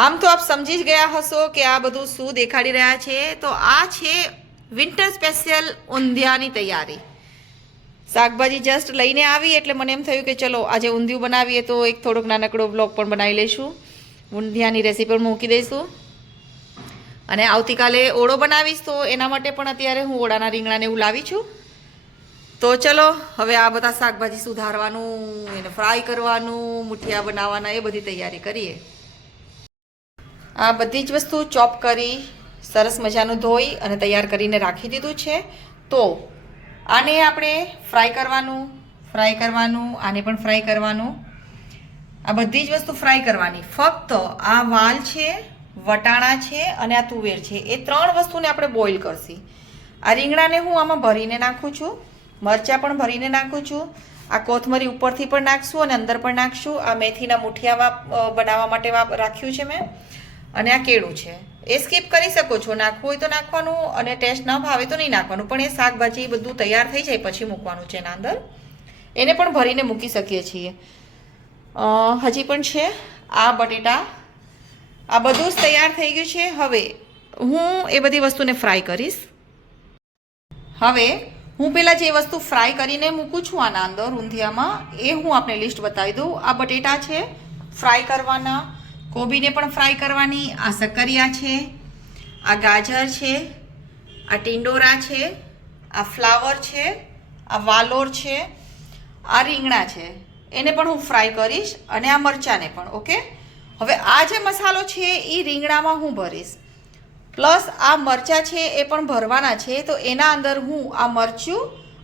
આમ તો આપ સમજી જ ગયા હશો કે આ બધું શું દેખાડી રહ્યા છે. તો આ છે વિન્ટર સ્પેશિયલ ઊંધિયાની તૈયારી. શાકભાજી જસ્ટ લઈને આવી એટલે મને એમ થયું કે ચલો આજે ઊંધિયું બનાવીએ તો એક થોડોક નાનકડો બ્લોગ પણ બનાવી લઈશું. ઊંધિયાની રેસીપી પણ મૂકી દઈશું. અને આવતીકાલે ઓળો બનાવીશ તો એના માટે પણ અત્યારે હું ઓળાના રીંગણાને એવું લાવી છું. તો ચલો હવે આ બધા શાકભાજી સુધારવાનું, એને ફ્રાય કરવાનું, મુઠિયા બનાવવાના, એ બધી તૈયારી કરીએ. આ બધી જ વસ્તુ ચોપ કરી સરસ મજાનું ધોઈ અને તૈયાર કરીને રાખી દીધું છે. તો આને આપણે ફ્રાય કરવાનું, આને પણ ફ્રાય કરવાનું. આ બધી જ વસ્તુ ફ્રાય કરવાની. ફક્ત આ વાલ છે, વટાણા છે અને આ તુવેર છે, એ ત્રણ વસ્તુને આપણે બોઇલ કરશી. આ રીંગણાને હું આમાં ભરીને નાખું છું, મરચાં પણ ભરીને નાખું છું, આ કોથમરી ઉપરથી પણ નાખશું અને અંદર પણ નાખશું. આ મેથીના મુઠિયા બનાવવા માટે રાખ્યું છે મેં. અને આ કેળું છે, એ સ્કીપ કરી શકો છો, નાખવું હોય તો નાખવાનું અને ટેસ્ટ ન ભાવે તો નહીં નાખવાનું. પણ એ શાકભાજી બધું તૈયાર થઈ જાય પછી મૂકવાનું છે એના અંદર. એને પણ ભરીને મૂકી શકીએ છીએ. હજી પણ છે આ બટેટા. આ બધું જ તૈયાર થઈ ગયું છે. હવે હું એ બધી વસ્તુને ફ્રાય કરીશ. હવે હું પહેલાં જે વસ્તુ ફ્રાય કરીને મૂકું છું આના અંદર ઊંધિયામાં, એ હું આપને લિસ્ટ બતાવી દઉં. આ બટેટા છે ફ્રાય કરવાના, કોબીને પણ ફ્રાય કરવાની, આ સક્કરિયા છે, આ ગાજર છે, આ ટિંડોરા છે, આ ફ્લાવર છે, આ વાલોર છે, આ રીંગણા છે, એને પણ હું ફ્રાય કરીશ અને આ મરચાંને પણ. ઓકે, હવે આ જે મસાલો છે એ રીંગણામાં હું ભરીશ, પ્લસ આ મરચાં છે એ પણ ભરવાના છે. તો એના અંદર હું આ મરચું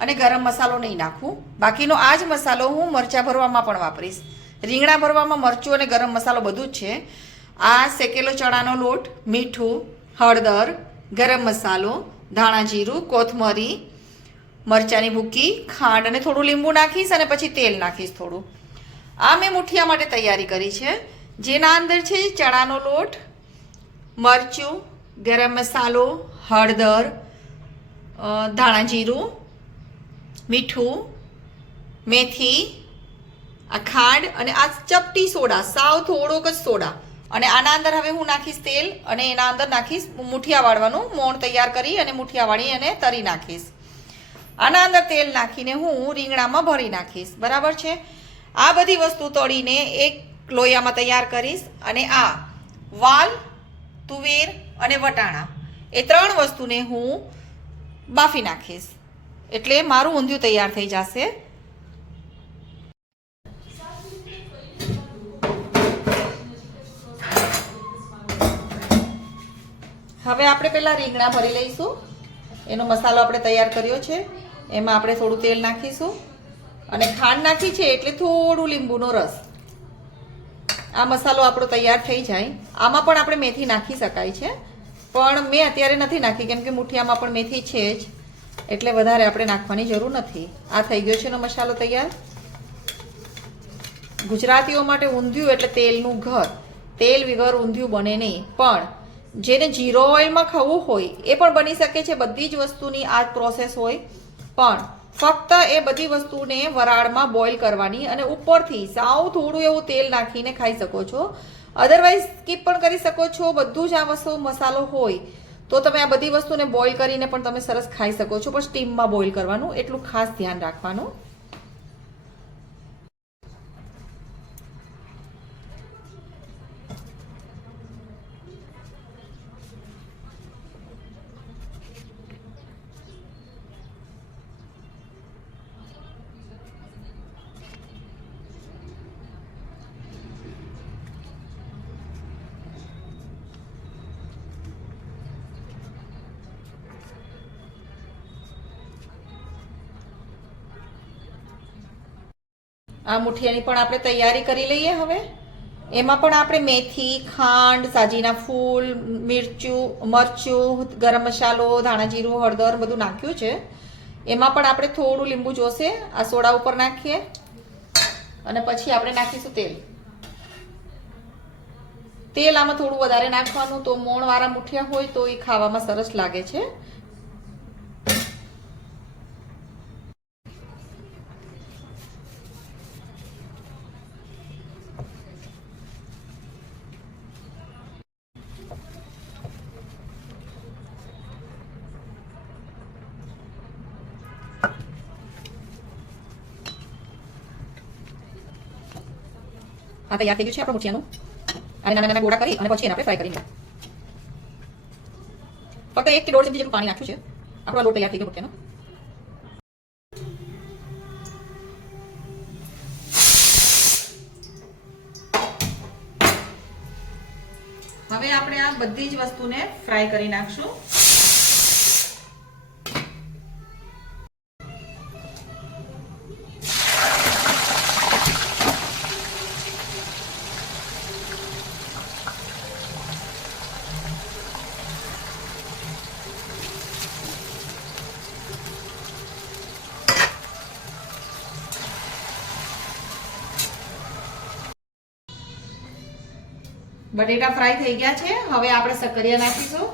અને ગરમ મસાલો નહીં નાખું, બાકીનો આ જ મસાલો હું મરચાં ભરવામાં પણ વાપરીશ. રીંગણા ભરવામાં મરચું અને ગરમ મસાલો બધું જ છે. આ શેકેલો ચણાનો લોટ, મીઠું, હળદર, ગરમ મસાલો, ધાણા જીરું, કોથમરી, મરચાંની ભૂકી, ખાંડ અને થોડું લીંબુ નાખીશ અને પછી તેલ નાખીશ થોડું. આ મેં મુઠિયા માટે તૈયારી કરી છે, જેના અંદર છે ચણાનો લોટ, મરચું, ગરમ મસાલો, હળદર, ધાણા જીરું, મીઠું, મેથી, આ ખાંડ અને આ ચપટી સોડા, સાવ થોડોક જ સોડા. અને આના અંદર હવે હું નાખીશ તેલ અને એના અંદર નાખીશ મુઠિયા વાળવાનું મોણ તૈયાર કરી અને મુઠિયા વાળી અને તરી નાખીશ. આના અંદર તેલ નાખીને હું રીંગણામાં ભરી નાખીશ. બરાબર છે. આ બધી વસ્તુ તળીને એક લોયામાં તૈયાર કરીશ. અને આ વાલ, તુવેર અને વટાણા, એ ત્રણ વસ્તુને હું બાફી નાખીશ. એટલે મારું ઊંધિયું તૈયાર થઈ જશે. હવે આપણે પહેલાં રીંગણા ભરી લઈશું. એનો મસાલો આપણે તૈયાર કર્યો છે, એમાં આપણે થોડું તેલ નાખીશું અને ખાંડ નાખી છે એટલે થોડું લીંબુનો રસ. આ મસાલો આપણો તૈયાર થઈ જાય. આમાં પણ આપણે મેથી નાખી શકાય છે, પણ મેં અત્યારે નથી નાખી કેમ કે મુઠિયામાં પણ મેથી છે જ, એટલે વધારે આપણે નાખવાની જરૂર નથી. આ થઈ ગયો છે એનો મસાલો તૈયાર. ગુજરાતીઓ માટે ઊંધિયું એટલે તેલનું ઘર. તેલ વગર ઊંધિયું બને નહીં. પણ જેને જીરો ઓઇલમાં ખાવું હોય એ પણ બની શકે છે. બધી જ વસ્તુની આ જ પ્રોસેસ હોય, પણ ફક્ત એ બધી વસ્તુને વરાળમાં બોઇલ કરવાની અને ઉપરથી સાવ થોડું એવું તેલ નાખીને ખાઈ શકો છો. અધરવાઇઝ સ્કીપ પણ કરી શકો છો. બધું જ આ વસ્તુ મસાલો હોય તો તમે આ બધી વસ્તુને બોઇલ કરીને પણ તમે સરસ ખાઈ શકો છો, પણ સ્ટીમમાં બોઇલ કરવાનું, એટલું ખાસ ધ્યાન રાખવાનું. આ મુઠિયાની પણ આપણે તૈયારી કરી લઈએ. હવે એમાં પણ આપણે મેથી, ખાંડ, સાજીના ફૂલ, મરચું, ગરમ મસાલો, ધાણા જીરું, હળદર બધું નાખ્યું છે. એમાં પણ આપણે થોડું લીંબુ જોશે. આ સોડા ઉપર નાખીએ અને પછી આપણે નાખીશું તેલ. તેલ આમાં થોડું વધારે નાખવાનું, તો મોણવાળા મુઠિયા હોય તો એ ખાવામાં સરસ લાગે છે. આ તૈયાર થઈ ગયું છે આપણું મુઠિયાનું. અને નાના નાના ગોળા કરી અને પછી એને આપણે ફ્રાય કરીને ફક્ત 1 કે 1.5 ચમચી જેટલું પાણી નાખ્યું છે. આપણો લોટ તૈયાર થઈ ગયો મુઠિયાનો. હવે આપણે આ બધી જ વસ્તુને ફ્રાય કરી નાખશું. બટેટા ફ્રાય થઈ ગયા છે. હવે આપણે સક્કરિયા નાખીશું.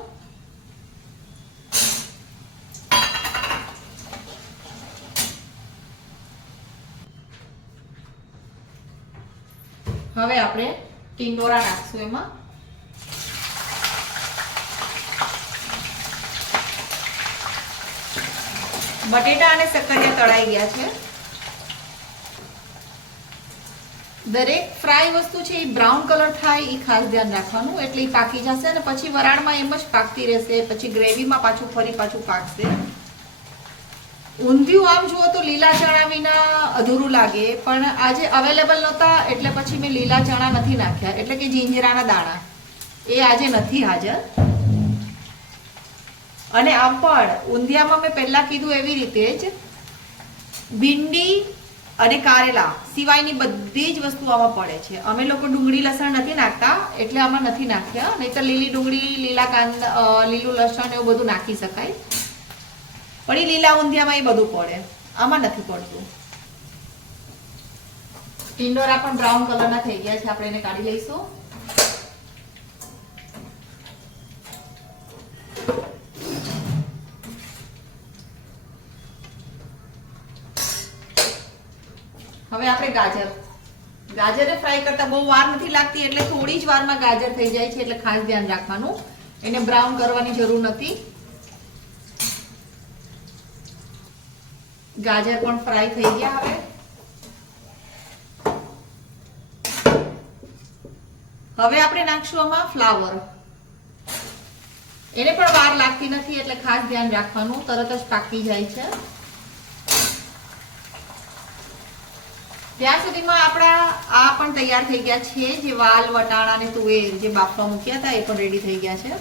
હવે આપણે ટિંડોરા નાખશું એમાં. બટેટા અને સક્કરિયા તળાઈ ગયા છે. દરેક ફ્રાય વસ્તુ છે એ બ્રાઉન કલર થાય એ ખાસ ધ્યાન રાખવાનું, એટલે એ પાકી જશે અને પછી વરાળમાં એમ જ પાકતી રહેશે, પછી ગ્રેવીમાં પાછું પાકશે. ઊંધિયું આમ જુઓ તો લીલા ચણા વિના અધૂરું લાગે, પણ આજે અવેલેબલ નહોતા એટલે પછી મેં લીલા ચણા નથી નાખ્યા, એટલે કે જીંજરાના દાણા એ આજે નથી હાજર. અને આમ પણ ઊંધિયામાં મેં પહેલા કીધું એવી રીતે જ ભીંડી અને કારેલા સિવાયની બધી જ વસ્તુ આમાં પડે છે. અમે લોકો ડુંગળી લસણ નથી નાખતા એટલે આમાં નથી નાખ્યા, નહીં તો લીલી ડુંગળી, લીલા કાંદા, લીલું લસણ એવું બધું નાખી શકાય, પણ એ લીલા ઊંધિયામાં એ બધું પડે, આમાં નથી પડતું. ટિંડોરા પણ બ્રાઉન કલરના થઈ ગયા છે, આપણે એને કાઢી લઈશું. હવે આપણે ગાજરને ફ્રાય કરતા બહુ વાર નથી લાગતી, એટલે થોડી જ વારમાં ગાજર થઈ જાય છે, એટલે ખાસ ધ્યાન રાખવાનું, એને બ્રાઉન કરવાની જરૂર નથી. ગાજર પણ ફ્રાય થઈ ગયા. હવે આપણે નાખશું આમાં ફ્લાવર. એને પણ વાર લાગતી નથી, એટલે ખાસ ધ્યાન રાખવાનું, તરત જ પાકી જાય છે. ત્યાં સુધીમાં આપણા આ પણ તૈયાર થઈ ગયા છે, જે વાલ, વટાણા અને તુવેર જે બાફવા મૂક્યા હતા એ પણ રેડી થઈ ગયા છે.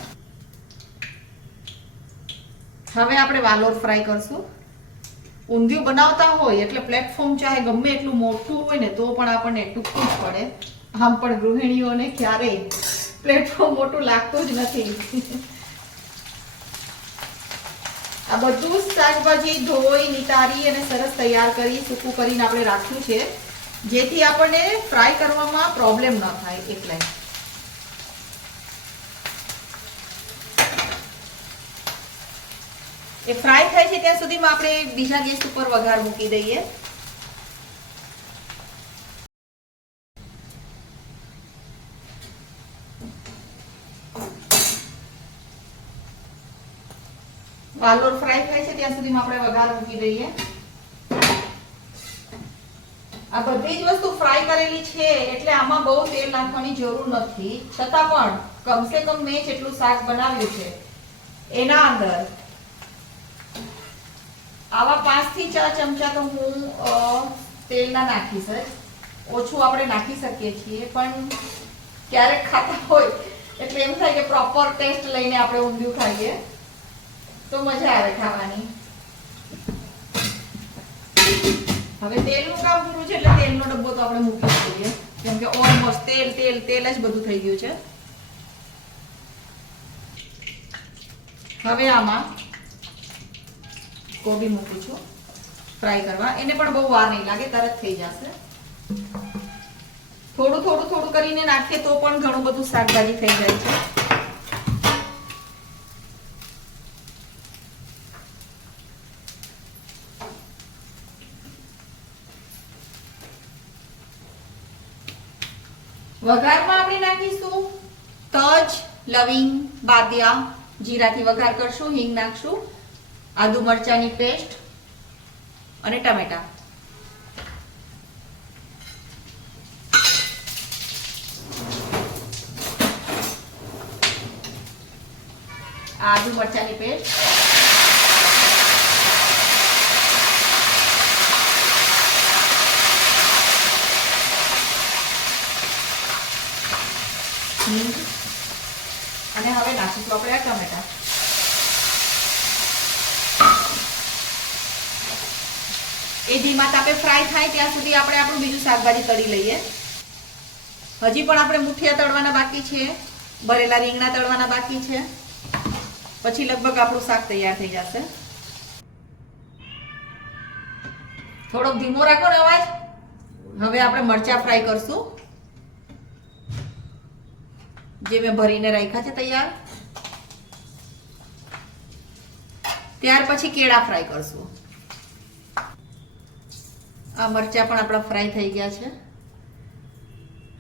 હવે આપણે વાલોર ફ્રાય કરશું. ઊંધિયું બનાવતા હોય એટલે પ્લેટફોર્મ ચાહે ગમે એટલું મોટું હોય ને તો પણ આપણને ટૂંકવું જ પડે. આમ પણ ગૃહિણીઓને ક્યારેય પ્લેટફોર્મ મોટું લાગતું જ નથી. આ બધું શાકભાજી ધોઈ, નિતારી અને સરસ તૈયાર કરી સૂકું કરીને આપણે રાખ્યું છે, જેથી આપણને ફ્રાય કરવામાં પ્રોબ્લેમ ન થાય. એટલે એ ફ્રાય થાય છે ત્યાં સુધીમાં આપણે બીજા ગેસ ઉપર વઘાર મૂકી દઈએ. વાલોર ફ્રાય થાય છે ત્યાં સુધીમાં આપણે વઘાર મૂકી દઈએ. આ બધી જ વસ્તુ ફ્રાય કરેલી છે એટલે આમાં બહુ તેલ નાખવાની જરૂર નથી, છતાં પણ કમસે કમ મેં જેટલું શાક બનાવ્યું છે એના અંદર આવા 5 થી 4 ચમચા તો હું તેલના નાખીશ જ. ઓછું આપણે નાખી શકીએ છીએ, પણ ક્યારેક ખાતા હોય એટલે એમ થાય કે પ્રોપર ટેસ્ટ લઈને આપણે ઊંધિયું ખાઈએ તો મજા આવે ખાવાની. હવે તેલનું કામ પૂરું છે એટલે તેલનો ડબ્બો તો આપણે મૂકી દઈએ, કેમ કે ઓલમોસ્ટ તેલ જ બધું થઈ ગયું છે. હવે આમાં કોબી મૂકું છું ફ્રાય કરવા. એને પણ બહુ વાર નહીં લાગે, તરત થઈ જશે. થોડું કરીને નાખીએ તો પણ ઘણું બધું શાકભાજી થઈ જાય છે. વઘારમાં આપણે નાખીશું તજ, લવિંગ, બાદિયા, જીરાથી વઘાર કરશું, હિંગ નાખશું, આદુ મરચાની પેસ્ટ અને ટમેટા. આદુ મરચાની પેસ્ટ, અને હવે નાખીશું આપણે આ ટમેટા. એ ધીમા તાપે ફ્રાય થાય ત્યાં સુધી આપણે આપણું બીજું શાકભાજી તળી લઈએ. હજી પણ આપણે મુઠિયા તળવાના બાકી છે, ભરેલા રીંગણા તળવાના બાકી છે, પછી લગભગ આપણું શાક તૈયાર થઈ જશે. થોડોક ધીમો રાખો ને અવાજ. હવે આપણે મરચા ફ્રાય કરશું, જે મેં ભરીને રાખ્યા છે તૈયાર. ત્યાર પછી કેળા ફ્રાય કરશું. આ મરચા પણ આપણા ફ્રાય થઈ ગયા છે.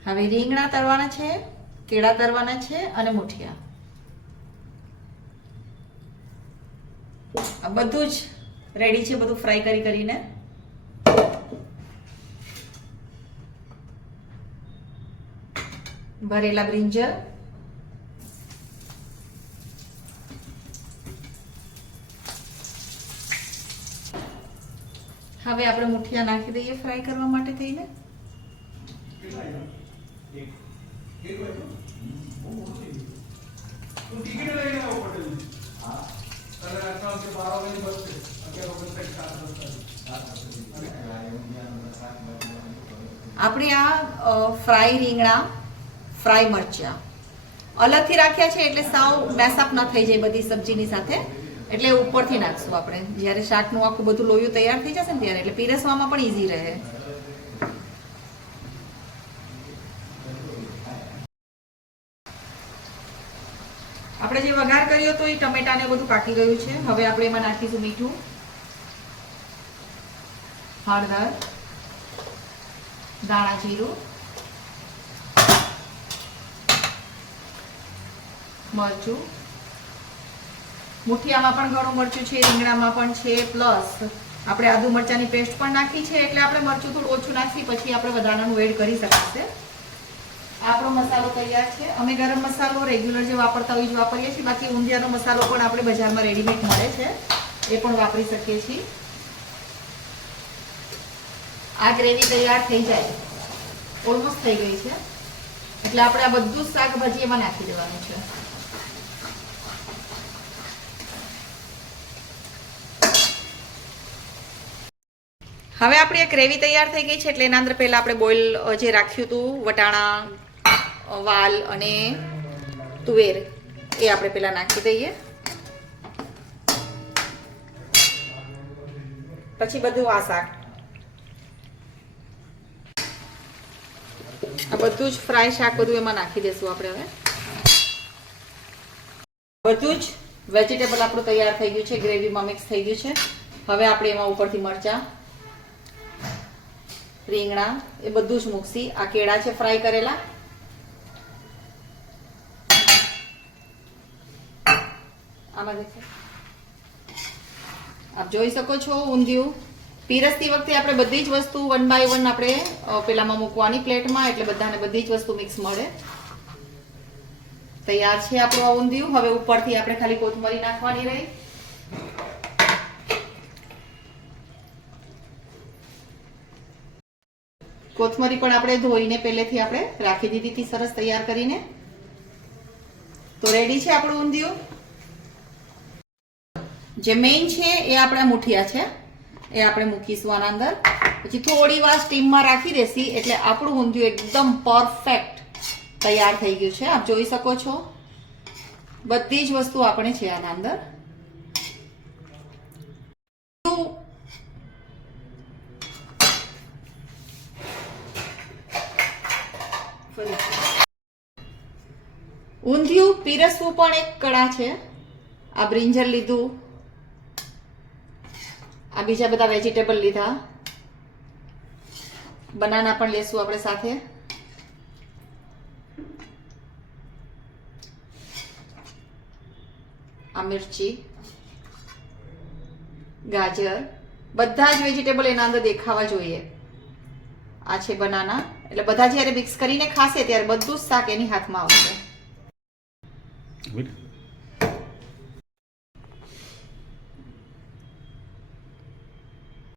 હવે રીંગણા તળવાના છે, કેળા તળવાના છે અને મુઠિયા. આ બધું જ રેડી છે, બધું ફ્રાય કરીને. ભરેલા બ્રિંજલ, હવે આપણે મુઠિયા નાખી દઈએ ફ્રાય કરવા માટે થઈને. આપણે આ ફ્રાય રીંગણા, ફ્રાય મરચા અલગથી રાખ્યા છે એટલે સાવ મેસઅપ ન થઈ જાય બધી સબ્જીની સાથે, એટલે ઉપરથી નાખશું આપણે. જ્યારે શાકનું આખું બધું લોયું તૈયાર થઈ જશે ને ત્યારે, એટલે પીરસવામાં પણ ઈઝી રહે. આપણે જે વઘાર કર્યો તો એ ટમેટાને બધું પાકી ગયું છે. હવે આપણે એમાં નાખીશું મીઠું, હળદર, દાણા જીરું, મરચું. મુઠિયામાં પણ ઘણું મરચું છે, રીંગણામાં પણ છે, પ્લસ આપણે આદુ મરચાની પેસ્ટ પણ નાખી છે, એટલે આપણે મરચું થોડું ઓછું નાખી પછી આપણે વધારાનું એડ કરી શકાશે. આપણો મસાલો તૈયાર છે. અમે ગરમ મસાલો રેગ્યુલર જે વાપરતા હોય જ વાપરીએ છીએ, બાકી ઊંધિયાનો મસાલો પણ આપણે બજારમાં રેડીમેડ મળે છે, એ પણ વાપરી શકીએ છીએ. આ ગ્રેવી તૈયાર થઈ જાય, ઓલમોસ્ટ થઈ ગઈ છે, એટલે આપણે આ બધું જ શાકભાજી એમાં નાખી દેવાનું છે. હવે આપણી આ ગ્રેવી તૈયાર થઈ ગઈ છે, એટલે એના અંદર પહેલા આપણે બોઇલ જે રાખ્યું હતું વટાણા, વાલ અને તુવેર, એ આપણે પહેલા નાખી દઈએ. પછી બધું આ શાક, આ બધું જ ફ્રાય શાક બધું એમાં નાખી દેશું આપણે. હવે બધું જ વેજીટેબલ આપણું તૈયાર થઈ ગયું છે, ગ્રેવીમાં મિક્સ થઈ ગયું છે. હવે આપણે એમાં ઉપરથી મરચા, રીંગણા એ બધું જ મૂકશી. આ કેળા છે ફ્રાય કરેલા, આમાં દેખો આપ જોઈ શકો છો. ઊંધિયું પીરસતી વખતે આપણે બધી જ વસ્તુ 1 by 1 આપણે પેલામાં મૂકવાની પ્લેટમાં, એટલે બધાને બધી જ વસ્તુ મિક્સ મળે. તૈયાર છે આપણું આ ઊંધિયું. હવે ઉપરથી આપણે ખાલી કોથમરી નાખવાની રહી. કોથમરી પણ આપણે ધોઈને પહેલેથી આપણે રાખી દીધી હતી સરસ તૈયાર કરીને. તો રેડી છે આપણું ઊંધિયું. જે મેઇન છે એ આપણા મુઠિયા છે, એ આપણે મૂકીશું આના અંદર. પછી થોડી વાર સ્ટીમમાં રાખી દેસી, એટલે આપણું ઊંધિયું એકદમ પરફેક્ટ તૈયાર થઈ ગયું છે. આપ જોઈ શકો છો બધી જ વસ્તુ આપણે છે આના અંદર. ઊંધિયું પીરસવું પણ એક કળા છે. આ બ્રિંજલ લીધું, આ બીજા બધા વેજીટેબલ લીધા, બનાના પણ લેશું આપણે સાથે. આ મિર્ચી, ગાજર, બધા જ વેજીટેબલ એના અંદર દેખાવા જોઈએ. આ છે બનાના, એટલે બધા જ્યારે મિક્સ કરીને ખાશે ત્યારે બધું જ શાક એની હાથમાં આવશે.